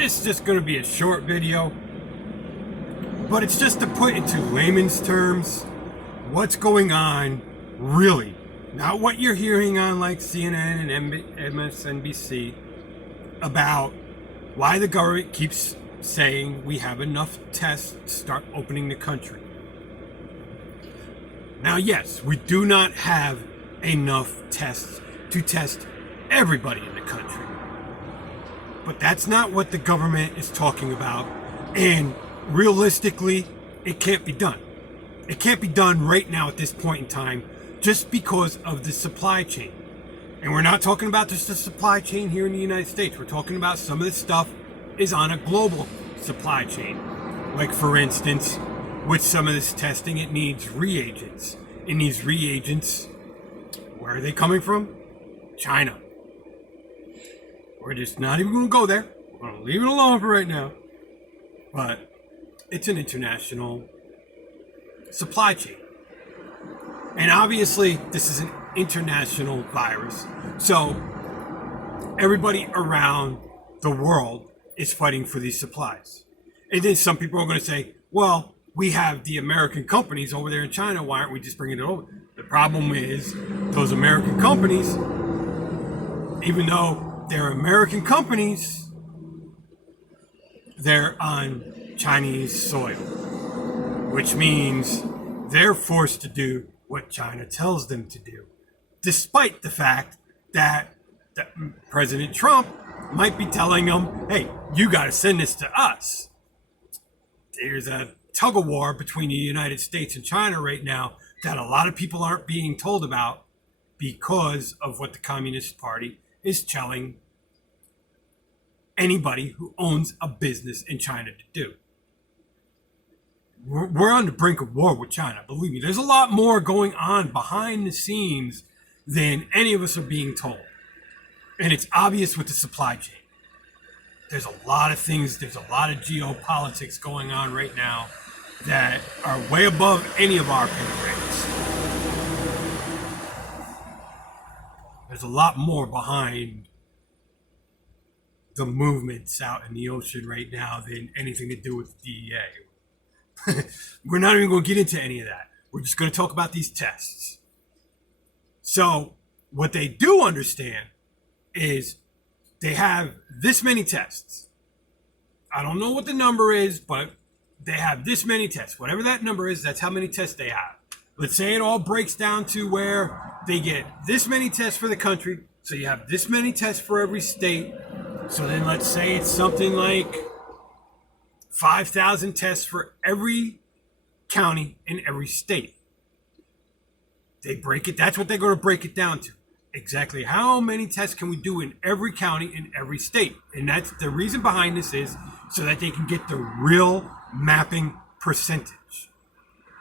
This is just going to be a short video, but it's just to put into layman's terms what's going on really. Not what you're hearing on like CNN and MSNBC about why the government keeps saying we have enough tests to start opening the country. Now, yes, we do not have enough tests to test everybody in the country. But that's not what the government is talking about. And realistically, it can't be done. It can't be done right now at this point in time just because of the supply chain. And we're not talking about just the supply chain here in the United States. We're talking about some of this stuff is on a global supply chain. Like, for instance, with some of this testing, it needs reagents. And these reagents, where are they coming from? China. We're just not even going to go there. We're going to leave it alone for right now. But it's an international supply chain. And obviously, this is an international virus. So everybody around the world is fighting for these supplies. And then some people are going to say, well, we have the American companies over there in China. Why aren't we just bringing it over? The problem is those American companies, even though they're American companies, they're on Chinese soil, which means they're forced to do what China tells them to do, despite the fact that President Trump might be telling them, hey, you got to send this to us. There's a tug of war between the United States and China right now that a lot of people aren't being told about because of what the Communist Party is telling anybody who owns a business in China to do. We're on the brink of war with China. Believe me, there's a lot more going on behind the scenes than any of us are being told. And it's obvious with the supply chain. There's a lot of things, there's a lot of geopolitics going on right now that are way above any of our pay grades. There's a lot more behind the movements out in the ocean right now than anything to do with DEA. We're not even going to get into any of that. We're just going to talk about these tests. So what they do understand is they have this many tests. I don't know what the number is, but they have this many tests. Whatever that number is, that's how many tests they have. Let's say it all breaks down to where they get this many tests for the country. So you have this many tests for every state. So then let's say it's something like 5,000 tests for every county in every state. They break it. That's what they're going to break it down to. Exactly how many tests can we do in every county in every state? And that's the reason behind this is so that they can get the real mapping percentage.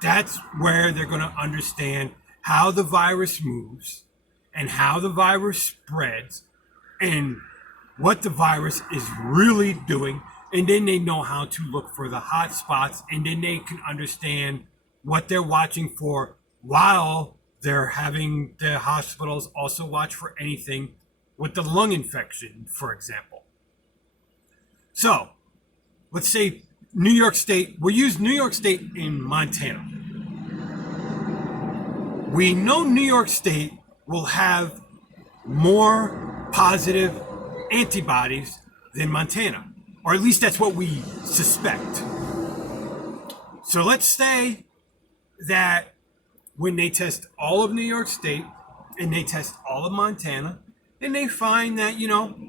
That's where they're going to understand how the virus moves and how the virus spreads and what the virus is really doing. And then they know how to look for the hot spots, and then they can understand what they're watching for while they're having the hospitals also watch for anything with the lung infection, for example. So let's say New York State, we'll use New York State in Montana. We know New York State will have more positive antibodies than Montana, or at least that's what we suspect. So let's say that when they test all of New York State and they test all of Montana, and they find that,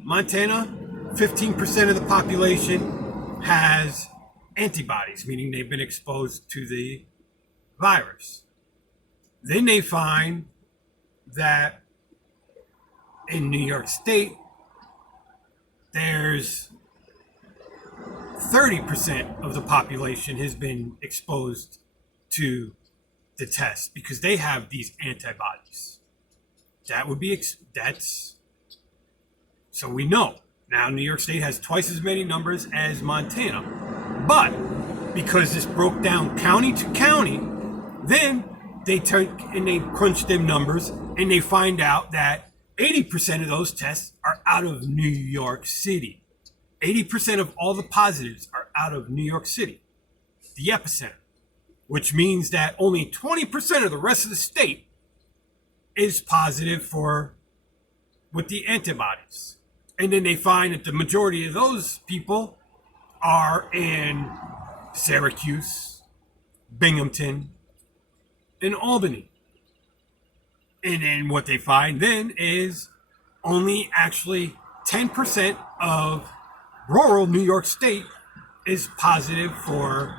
Montana, 15% of the population has antibodies, meaning they've been exposed to the virus. Then they find that in New York State, there's 30% of the population has been exposed to the test because they have these antibodies. That would be, so we know. Now New York State has twice as many numbers as Montana. But because this broke down county to county, then they crunch them numbers and they find out that 80% of those tests are out of New York City. 80% of all the positives are out of New York City, the epicenter, which means that only 20% of the rest of the state is positive with the antibodies. And then they find that the majority of those people are in Syracuse, Binghamton, and Albany. And then what they find then is only actually 10% of rural New York State is positive for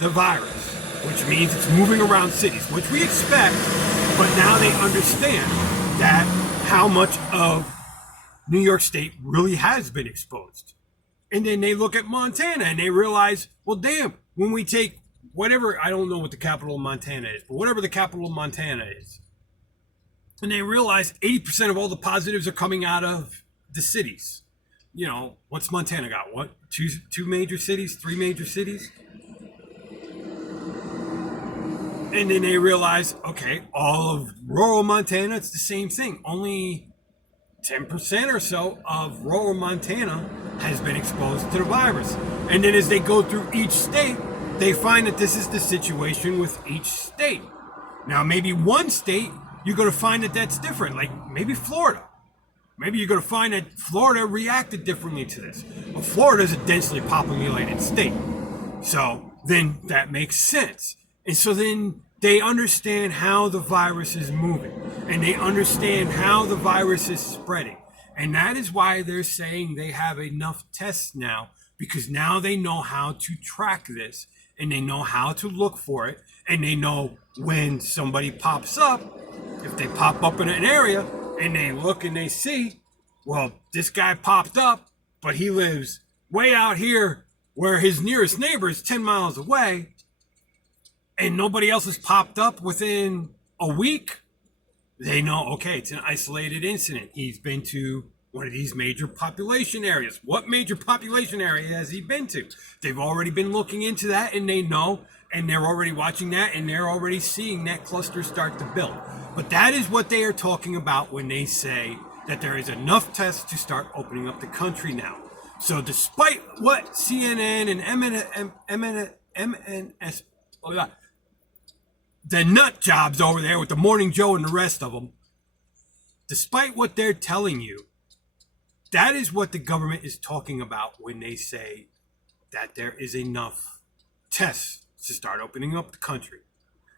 the virus, which means it's moving around cities, which we expect, but now they understand that how much of New York State really has been exposed. And then they look at Montana and they realize, well, damn, when we take whatever, I don't know what the capital of Montana is, but whatever the capital of Montana is, and they realize 80% of all the positives are coming out of the cities. You know, what's Montana got? What? Two major cities? 3 major cities? And then they realize, okay, all of rural Montana, it's the same thing. Only 10% or so of rural Montana has been exposed to the virus. And then as they go through each state, they find that this is the situation with each state. Now, maybe one state, you're going to find that that's different, like maybe Florida. Maybe you're going to find that Florida reacted differently to this. Well, Florida is a densely populated state. So then that makes sense. And so then they understand how the virus is moving and they understand how the virus is spreading. And that is why they're saying they have enough tests now, because now they know how to track this and they know how to look for it. And they know when somebody pops up, if they pop up in an area and they look and they see, well, this guy popped up, but he lives way out here where his nearest neighbor is 10 miles away and nobody else has popped up within a week, they know, okay, it's an isolated incident. He's been to one of these major population areas. What major population area has he been to? They've already been looking into that and they know, and they're already watching that and they're already seeing that cluster start to build. But that is what they are talking about when they say that there is enough tests to start opening up the country now. So despite what CNN and MNS, the nut jobs over there with the Morning Joe and the rest of them, despite what they're telling you, that is what the government is talking about when they say that there is enough tests to start opening up the country.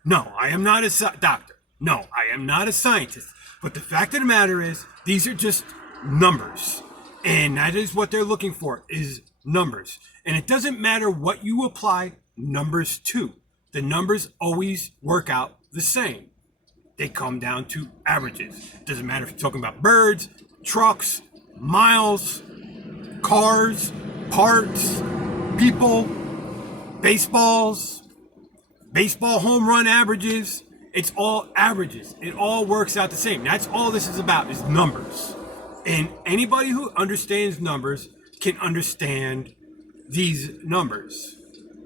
No, I am not a doctor. No, I am not a scientist. But the fact of the matter is, these are just numbers. And that is what they're looking for, is numbers. And it doesn't matter what you apply numbers to. The numbers always work out the same. They come down to averages. Doesn't matter if you're talking about birds, trucks, miles, cars, parts, people, baseballs, baseball home run averages. It's all averages. It all works out the same. That's all this is about, is numbers. And anybody who understands numbers can understand these numbers.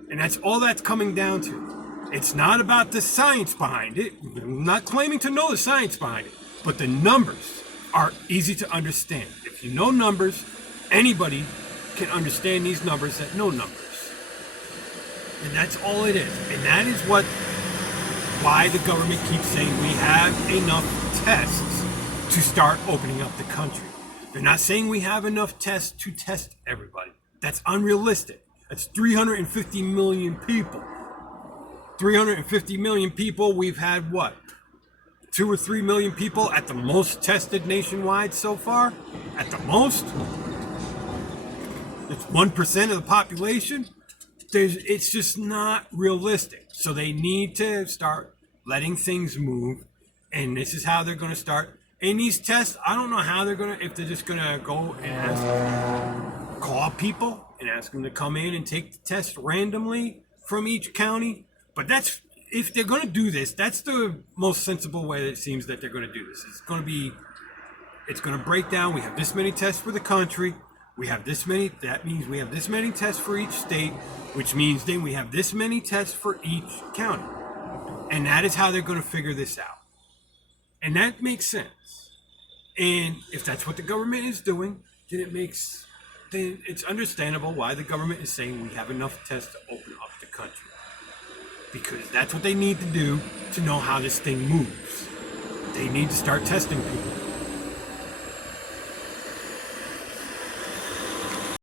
And that's all that's coming down to. It's not about the science behind it. I'm not claiming to know the science behind it. But the numbers are easy to understand. If you know numbers, anybody can understand these numbers that know numbers. And that's all it is. And that is why the government keeps saying we have enough tests to start opening up the country. They're not saying we have enough tests to test everybody. That's unrealistic. That's 350 million people. 350 million people, we've had what? 2 or 3 million people at the most tested nationwide so far? At the most? It's 1% of the population. It's just not realistic. So they need to start letting things move. And this is how they're going to start. In these tests, I don't know how they're going to, if they're just going to go and call people and ask them to come in and take the test randomly from each county. But that's, if they're going to do this, that's the most sensible way that it seems that they're going to do this. It's going to break down. We have this many tests for the country. We have this many, that means we have this many tests for each state, which means then we have this many tests for each county. And that is how they're going to figure this out. And that makes sense. And if that's what the government is doing, then it makes then it's understandable why the government is saying we have enough tests to open up the country. Because that's what they need to do to know how this thing moves. They need to start testing people.